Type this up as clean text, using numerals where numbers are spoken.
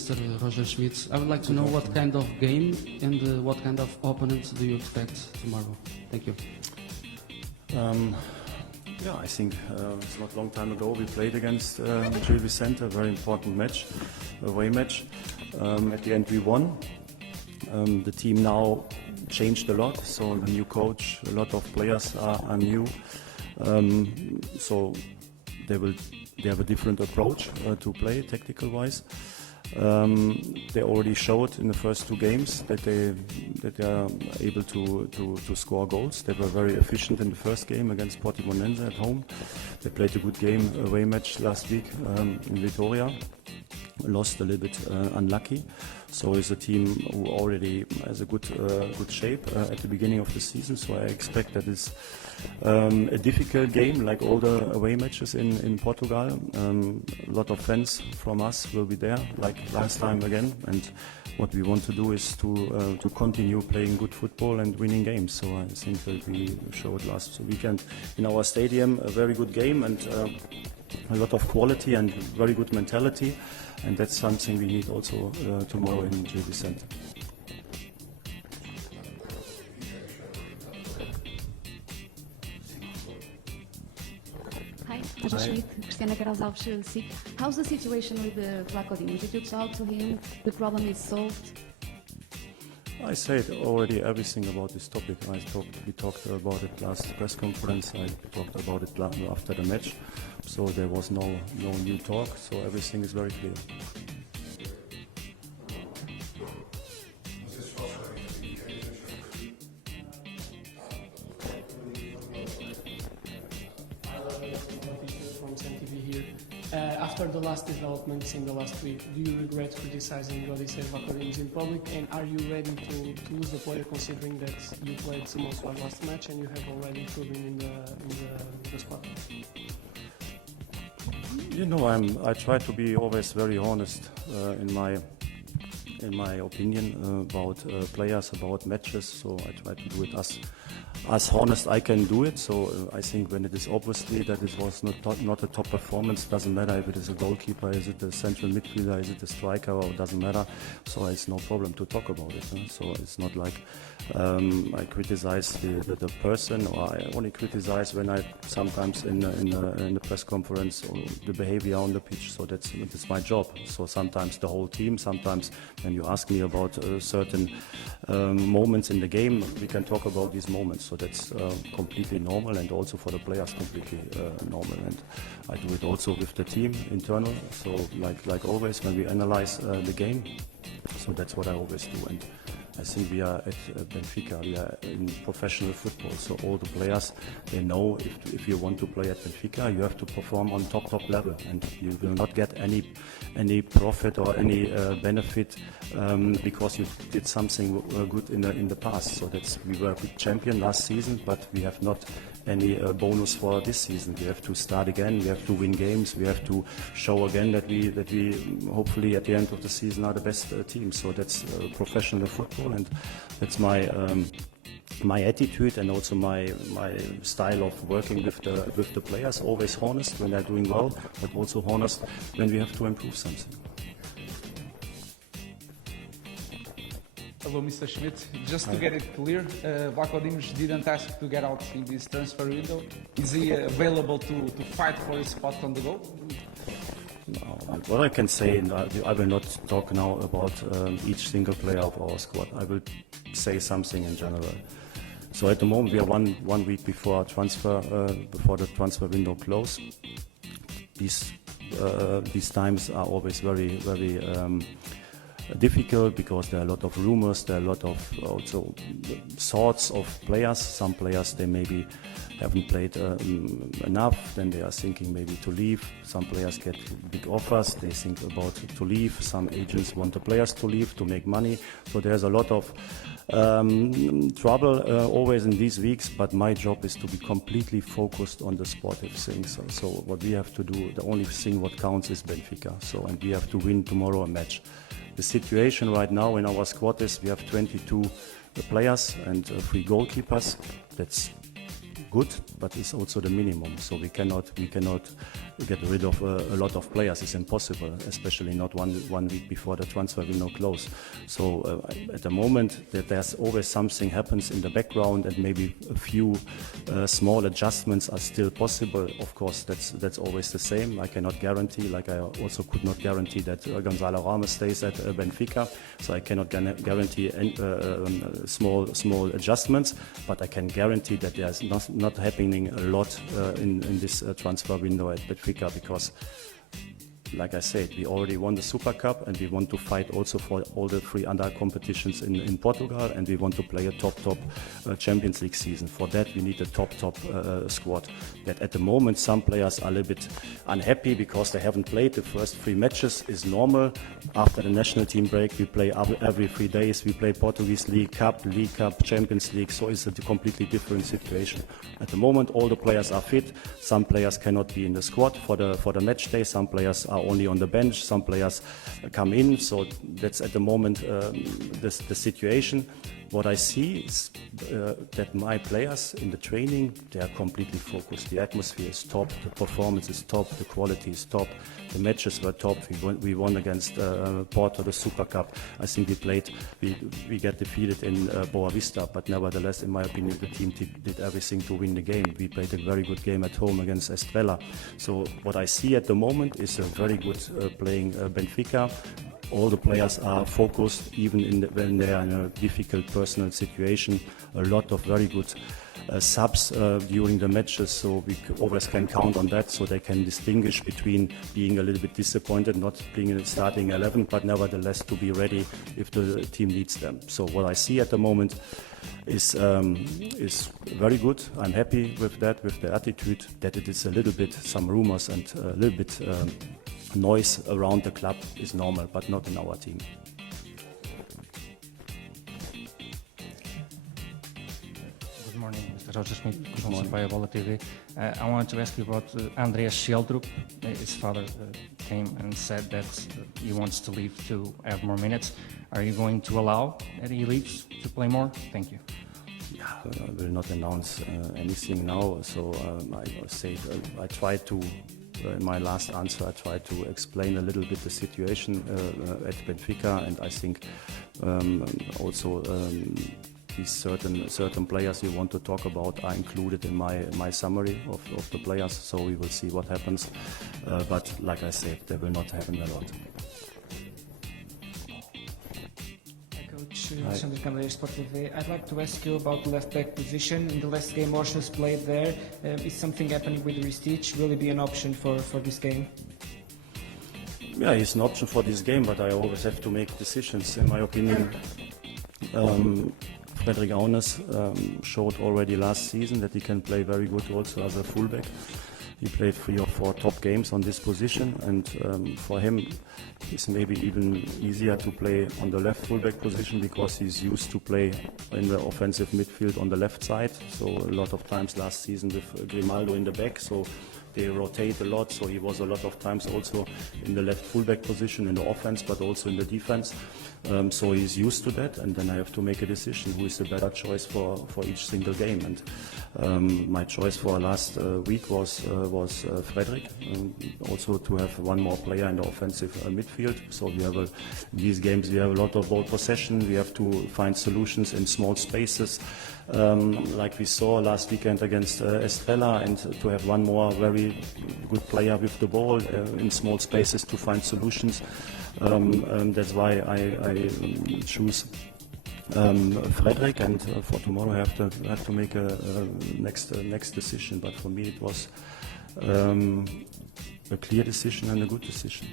Mr. Roger Schmidt. I would like to know what kind of game and what kind of opponent do you expect tomorrow? Thank you. Yeah, I think it's not a long time ago we played against GIL VICENTE, a very important match, away match. At the end we won. The team now changed a lot, so the new coach, a lot of players are new. So they have a different approach to play tactical wise. They already showed in the first two games that they are able to score goals. They were very efficient in the first game against Portimonense at home. They played a good game away match last week in Vitoria. Lost a little bit unlucky. So it's a team who already has a good shape at the beginning of the season. So I expect that it's a difficult game, like all the away matches in Portugal. A lot of fans from us will be there, like last time again. And what we want to do is to continue playing good football and winning games. So I think that we showed last weekend in our stadium a very good game and a lot of quality and very good mentality. And that's something we need also tomorrow in GIL VICENTE. Hi, Cristiana Carlos, SIC. How's the situation with Vlaco Dimos? Did you talk to him? The problem is solved? I said already everything about this topic. We talked about it last press conference. I talked about it after the match. So there was no new talk. So everything is very clear. After the last developments in the last week, do you regret criticizing Vlaco Dimos in public, and are you ready to lose the player considering that you played some squad last match and you have already proven in the squad? You know, I try to be always very honest in my opinion about players, about matches. So I try to do it as honest I can do it. So I think when it is obviously that it was not a top performance, doesn't matter if it is a goalkeeper, is it a central midfielder, is it a striker, or doesn't matter. So it's no problem to talk about it. So it's not like I criticize the person, or I only criticize when I sometimes in the press conference or the behavior on the pitch. So that's my job. So sometimes the whole team, sometimes when you ask me about certain moments in the game, we can talk about these moments. So that's completely normal, and also for the players completely normal. And I do it also with the team internal. So like always when we analyze the game. So that's what I always do. And I think we are at Benfica, we are in professional football, so all the players, they know if you want to play at Benfica, you have to perform on top level, and you will not get any profit or any benefit because you did something good in the past. So we were a big champion last season, but we have not any bonus for this season. We have to start again, we have to win games, we have to show again that we hopefully at the end of the season are the best team. So that's professional football, and that's my attitude and also my style of working with the players. Always honest when they're doing well, but also honest when we have to improve something. Hello, Mr. Schmidt. Just to get it clear, Vlaco Dimos didn't ask to get out in this transfer window. Is he available to fight for his spot on the goal? No, what I can say, I will not talk now about each single player of our squad. I will say something in general. So at the moment we are one week before the transfer window close. These times are always very difficult because there are a lot of rumors, there are a lot of also sorts of players. Some players, they maybe haven't played enough, then they are thinking maybe to leave. Some players get big offers, they think about to leave. Some agents want the players to leave to make money. So there's a lot of trouble always in these weeks, but my job is to be completely focused on the sportive things. So what we have to do, the only thing what counts is Benfica. So, and we have to win tomorrow a match. The situation right now in our squad is we have 22 players and 3 goalkeepers. That's good, but it's also the minimum. So we cannot get rid of a lot of players. It's impossible, especially not one week before the transfer window close. So at the moment, that there's always something happens in the background, and maybe a few small adjustments are still possible. Of course, that's always the same. I cannot guarantee, like I also could not guarantee that Gonzalo Ramos stays at Benfica. So I cannot guarantee small adjustments, but I can guarantee that there's not happening a lot in this transfer window at Benfica, because, like I said, we already won the Super Cup, and we want to fight also for all the 3 other competitions in Portugal, and we want to play a top Champions League season. For that, we need a top squad. That at the moment, some players are a little bit unhappy because they haven't played the first 3 matches is normal. After the national team break, we play every 3 days. We play Portuguese League Cup, Champions League. So it's a completely different situation. At the moment, all the players are fit. Some players cannot be in the squad for the match day. Some players are only on the bench. Some players come in. So that's at the moment the situation. What I see is that my players in the training, they are completely focused. The atmosphere is top, the performance is top, the quality is top, the matches were top. We won against Porto, the Super Cup. I think we get defeated in Boa Vista, but nevertheless, in my opinion, the team did everything to win the game. We played a very good game at home against Estrela. So what I see at the moment is a very good playing Benfica. All the players are focused, even when they are in a difficult personal situation. A lot of very good subs during the matches, so we always can count on that, so they can distinguish between being a little bit disappointed, not being in the starting 11, but nevertheless to be ready if the team needs them. So what I see at the moment is very good. I'm happy with that, with the attitude. That it is a little bit some rumors and a little bit noise around the club is normal, but not in our team. Good morning, Mr. Roger Smith, sponsored by Bola TV. I wanted to ask you about Andreas Schjelderup. His father came and said that he wants to leave to have more minutes. Are you going to allow that he leaves to play more? Thank you. I will not announce anything now, so I tried to, in my last answer, I tried to explain a little bit the situation at Benfica, and I think also these certain players you want to talk about are included in my summary of the players, so we will see what happens, but like I said, they will not happen a lot. Alexandre Camões, Sport TV. I'd like to ask you about the left back position. In the last game, Orsnes played there. Is something happening with Ristich? Will it be an option for this game? Yeah, he's an option for this game, but I always have to make decisions. In my opinion, Frederick Aunes showed already last season that he can play very good also as a fullback. He played 3 or 4 top games on this position, and for him it's maybe even easier to play on the left fullback position because he's used to play in the offensive midfield on the left side. So a lot of times last season with Grimaldo in the back, so they rotate a lot, so he was a lot of times also in the left fullback position in the offense, but also in the defense. So he's used to that, and then I have to make a decision who is the better choice for each single game. And my choice for last week was Frederick, also to have one more player in the offensive midfield. So we have in these games we have a lot of ball possession. We have to find solutions in small spaces, like we saw last weekend against Estrela, and to have one more very good player with the ball in small spaces to find solutions. That's why I choose Frederick, and for tomorrow I have to make a next decision. But for me it was a clear decision and a good decision.